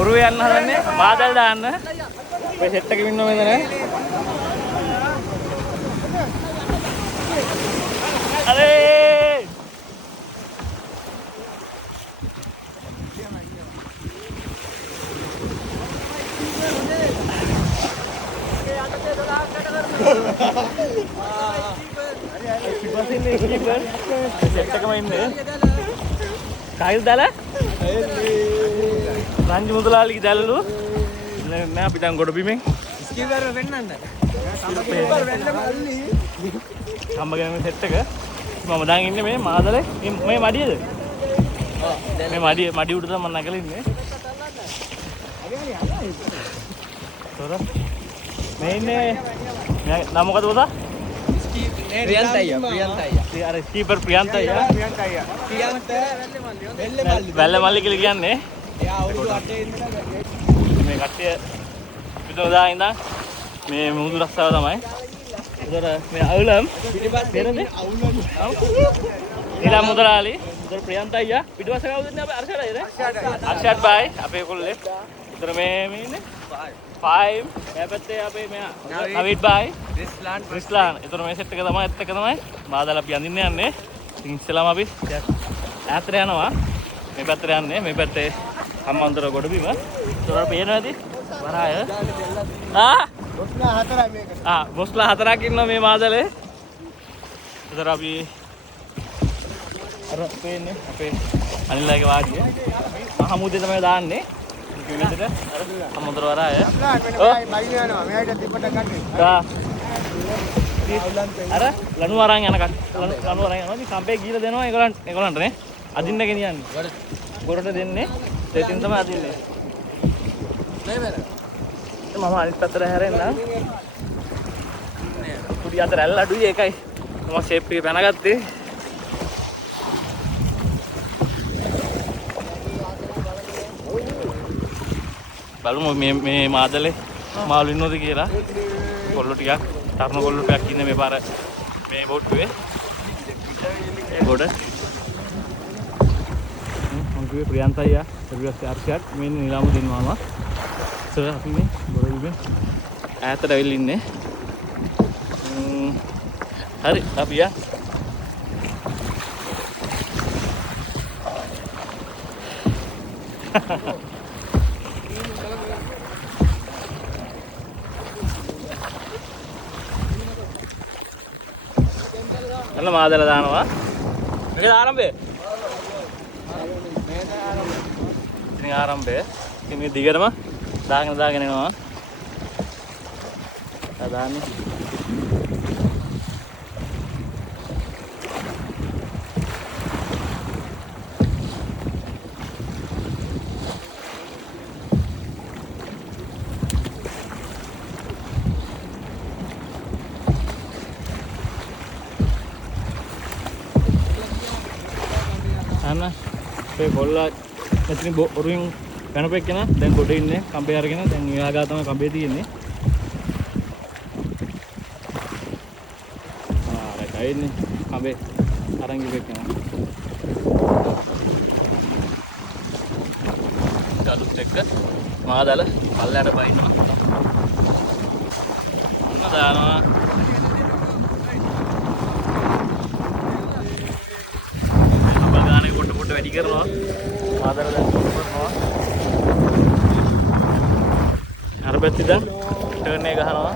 උරුවේ යන්න හදන්නේ මාදල් දාන්න. ඔය සෙට් එකෙ ඉන්නව මෙතන. අරේ සෙට්ටකම ඉන්නේ කයිල් දාලා රංජු මුදලාලිගේ දැල්ලු නෑ අපි දැන් ගොඩ බිමෙන් ස්කීපර් වෙන්නන්න ස්කීපර් වෙන්න මල්ලි කම්බගෙන මේ සෙට් එක මම දැන් ඉන්නේ මේ මාදලේ මේ මඩියද මේ මඩිය උඩ තමයි මම නැගලා ඉන්නේ තොර මේ ඉන්නේ නම මොකද පුතා प्रियंत अरे स्कीपर प्रियंत වැල්ල මල්ලි කියලා කියන්නේ මේ කට්ටිය පිටුදා ඉඳන් මේ මුහුදු රස්සාව තමයි. උදර මේ අවුලම් පිටිපස්සේ අවුලම් ඊළඟ මුදලාලි උදර ප්‍රියන්ත අයියා පිටිපස්සේ කවුද ඉන්නේ අපේ අර්ෂඩ් බයි අපේ කොල්ලේ. උදර මේ ඉන්නේ 5 මේ පැත්තේ අපේ මෙයා නවීඩ් බයි රිස්ලාන්. ඒතර මේ සෙට් එක තමයි ඇත්ත එක තමයි මාදලා අපි අඳින්න යන්නේ. ඉතින් ඉස්සෙල්ලාම අපි ඈතට යනවා. මේ පැත්තට යන්නේ. මේ පැත්තේ සම්මන්තර ගොඩබිම. ඒතර පේනවා ඇති වරාය. බොස්ලා හතරක් ඉන්නවා මේ මාදලේ. ඒතර අපි අර පේන්නේ අපේ අනිල්ලාගේ වාඩිය. මහමුදේ තමයි දාන්නේ. විවිධට සමුද්‍ර වරාය. අර ලණු අරන් යන ලණු අරන් යනවා. ඉතින් කම්පේ ගිහලා දෙනවා ඒගොල්ලන්ට නේ. අදින්න ගෙනියන්නේ. ගොඩට දෙන්නේ. දෙතින් තමයි අදින්නේ. මම අනිත් පැත්තට හැරෙන්න. කුඩි අතර ඇල්ල අඩුයි ඒකයි. මම ෂේප් එක පැනගත්තේ. බලමු මේ මාදලේ මාළු ඉන්නවද කියලා. කොල්ලෝ ටිකක් තරුණ කොල්ලෝ ටිකක් ඉන්නේ මේ පාර මේ බෝට්ටුවේ. ඒ ගොඩ මම කිව්වේ ප්‍රියන්ත අයියා ඊපස්සේ අර්ෂඩ් මේ නිලාම දිනවාම. ඉතින් අපි මේ ගොඩ ඉන්නේ ඈතට වෙල් ඉන්නේ. හරි අපි යා අන්න මාදලා දානවා. මේක ආරම්භය. ඉතින් ආරම්භය. ඉතින් මේ දිගටම දාගෙන යනවා. දාන්නේ. අන්න ඒ කොල්ලා මෙතන ඔරුවෙන් පැනපෙක් කෙනා දැන් ගොඩ ඉන්නේ කම්බේ අරගෙන. දැන් එයාගා තමයි කම්බේ තියෙන්නේ. රයිට් ඉන්නේ කම්බේ අරන් ගිහපෙක් කෙනා. ගලුත් එක්ක මාදල පල්ලයට බයිනවා. අන්න දානවා. වැඩි කරනවා. මාදල දැන් කරනවා. අර පැත්තේ දැන් ටර්න් එක ගහනවා.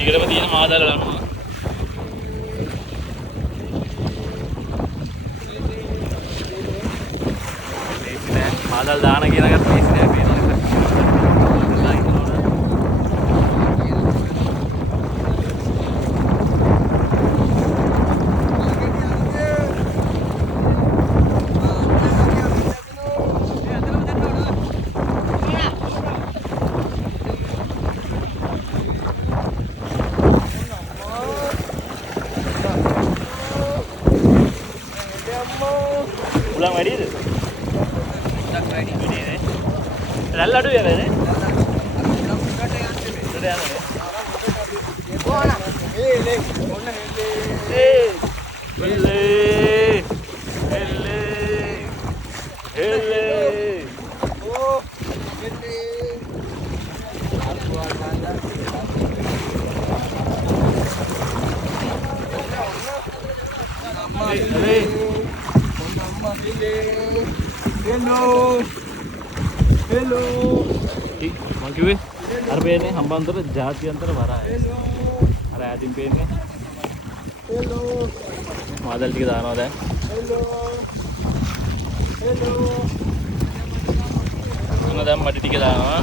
දිගටම තියෙන මාදල ලනවා. ලේසි නෑ. පාදල් දාන කියන එක ප්ලේස් එකක් පේනවා ඒක. Pulang mandi tu? Pulang mandi. Ini. Lalu ada yang mana? Ada yang mana? Oh, nak. Hele. Oh, hele. Hello. Mang kiwe. Arbe ne hambantara jatiyantara waraya. Ara adim penne. Hello. Madal ටික දානවා දැන්. Hello. මොන දැන් මඩි ටික දානවා.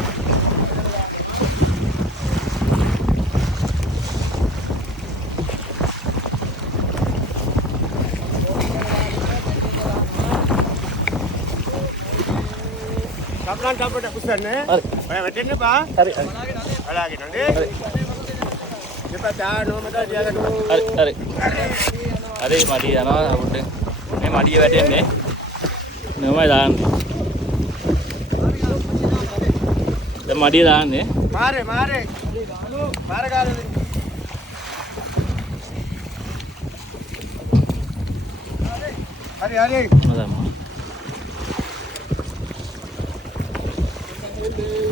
Kaplan dapat tak pesan eh? Bayar macam ni pak? Hari. Lagi nanti. Cepat dah, no mata dia kan. Hari. Hari madi ya, no. Abang ni madi ya betul ni. Nama dah. Dah madi dah ni. Mare kalau ni. Hari. Mana?